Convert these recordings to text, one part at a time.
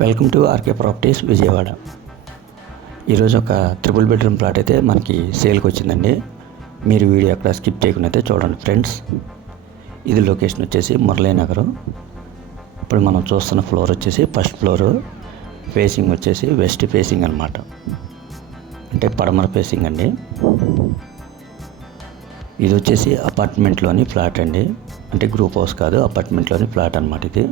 Welcome to RK properties Vijayawada. ఈరోజు ఒక triple bedroom plot అయితే మనకి సేల్కి వచ్చిందండి. మీరు వీడియో అక్కడ స్కిప్ చేయకుండా అయితే చూడండి ఫ్రెండ్స్ ఇది లొకేషన్ వచ్చేసి మురళీనగర్ ఇప్పుడు మనం చూస్తున్న ఫ్లోర్ వచ్చేసి ఫస్ట్ ఫ్లోర్ ఫేసింగ్ వచ్చేసి వెస్ట్ ఫేసింగ్ అనమాట అంటే పడమర ఫేసింగ్ అండి. ఇది వచ్చేసి అపార్ట్మెంట్లోని ఫ్లాట్ అండి. అంటే గ్రూప్ హౌస్ కాదు అపార్ట్మెంట్లోని ఫ్లాట్ అనమాట ఇది.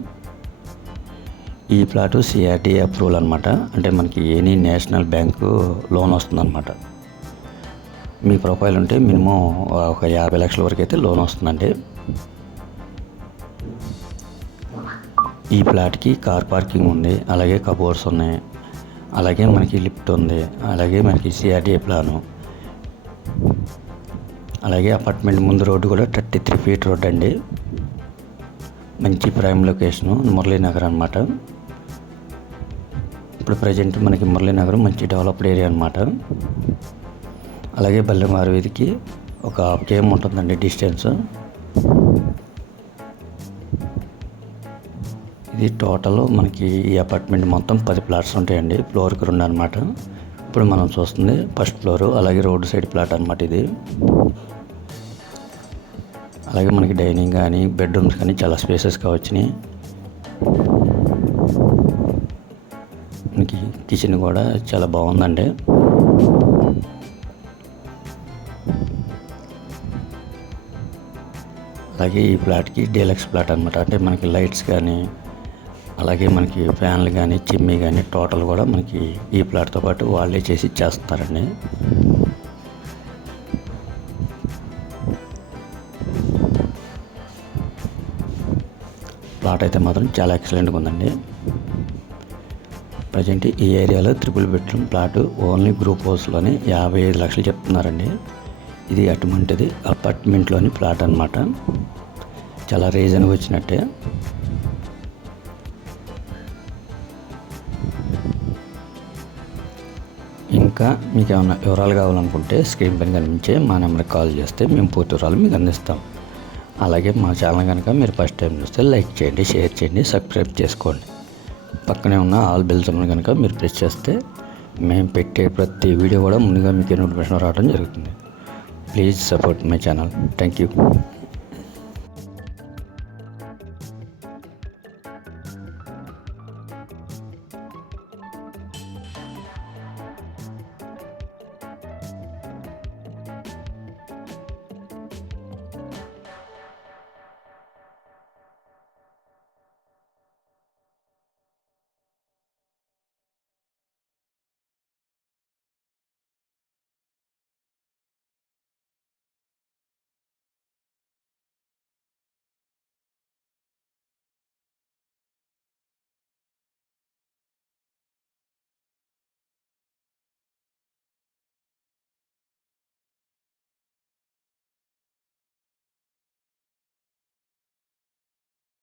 ఈ ప్లాటు సిఆర్టీ అప్రూవల్ అనమాట అంటే మనకి ఎనీ నేషనల్ బ్యాంకు లోన్ వస్తుందన్నమాట. మీ ప్రొఫైల్ ఉంటే మినిమం ఒక యాభై లక్షల వరకు అయితే లోన్ వస్తుందండి. ఈ ప్లాట్కి కార్ పార్కింగ్ ఉంది అలాగే కబోర్డ్స్ ఉన్నాయి అలాగే మనకి లిఫ్ట్ ఉంది అలాగే మనకి సిఆర్డీఏ ప్లాను. అలాగే అపార్ట్మెంట్ ముందు రోడ్డు కూడా థర్టీ త్రీ ఫీట్ రోడ్ అండి మంచి ప్రైమ్ లొకేషను మురళీనగర్ అనమాట ఇప్పుడు ప్రజెంట్ మనకి మురళీనగరం మంచి డెవలప్డ్ ఏరియా అనమాట అలాగే బల్లెమారు వీధికి ఒక హాఫ్ కేఎం ఉంటుందండి డిస్టెన్స్. ఇది టోటల్ మనకి ఈ అపార్ట్మెంట్ మొత్తం పది ప్లాట్స్ ఉంటాయండి ఫ్లోర్కి రెండు అనమాట ఇప్పుడు మనం చూస్తుంది ఫస్ట్ ఫ్లోర్ అలాగే రోడ్ సైడ్ ప్లాట్ అనమాట ఇది. అలాగే మనకి డైనింగ్ కానీ బెడ్రూమ్స్ కానీ చాలా స్పేసెస్గా వచ్చినాయి కిచెన్ కూడా చాలా బాగుందండి. అలాగే ఈ ఫ్లాట్కి డీలక్స్ ఫ్లాట్ అనమాట అంటే మనకి లైట్స్ కానీ అలాగే మనకి ఫ్యాన్లు కానీ చిమ్మి కానీ టోటల్ కూడా మనకి ఈ ఫ్లాట్తో పాటు వాళ్ళే చేసి ఇచ్చేస్తారండి ప్లాట్ అయితే మాత్రం చాలా ఎక్సలెంట్గా ఉందండి. ప్రజెంట్ ఈ ఏరియాలో triple bedroom flat only group హౌస్లోనే యాభై ఐదు లక్షలు చెప్తున్నారండి. ఇది అటువంటిది అపార్ట్మెంట్లోని ప్లాట్ అనమాట చాలా రీజన్గా వచ్చినట్టే. ఇంకా మీకు ఏమైనా వివరాలు కావాలనుకుంటే స్క్రీన్ పైన కనిపించే మా నెంబర్కి కాల్ చేస్తే మేము పూర్తి వివరాలు మీకు అందిస్తాం. అలాగే మా ఛానల్ కనుక మీరు ఫస్ట్ టైం చూస్తే లైక్ చేయండి షేర్ చేయండి సబ్స్క్రైబ్ చేసుకోండి. పక్కనే ఉన్న ఆల్ బెల్స్ కనుక మీరు ప్రెస్ చేస్తే మేము పెట్టే ప్రతి వీడియో కూడా ముందుగా మీకు నోటిఫికేషన్ రావడం జరుగుతుంది. Please support my channel. Thank you.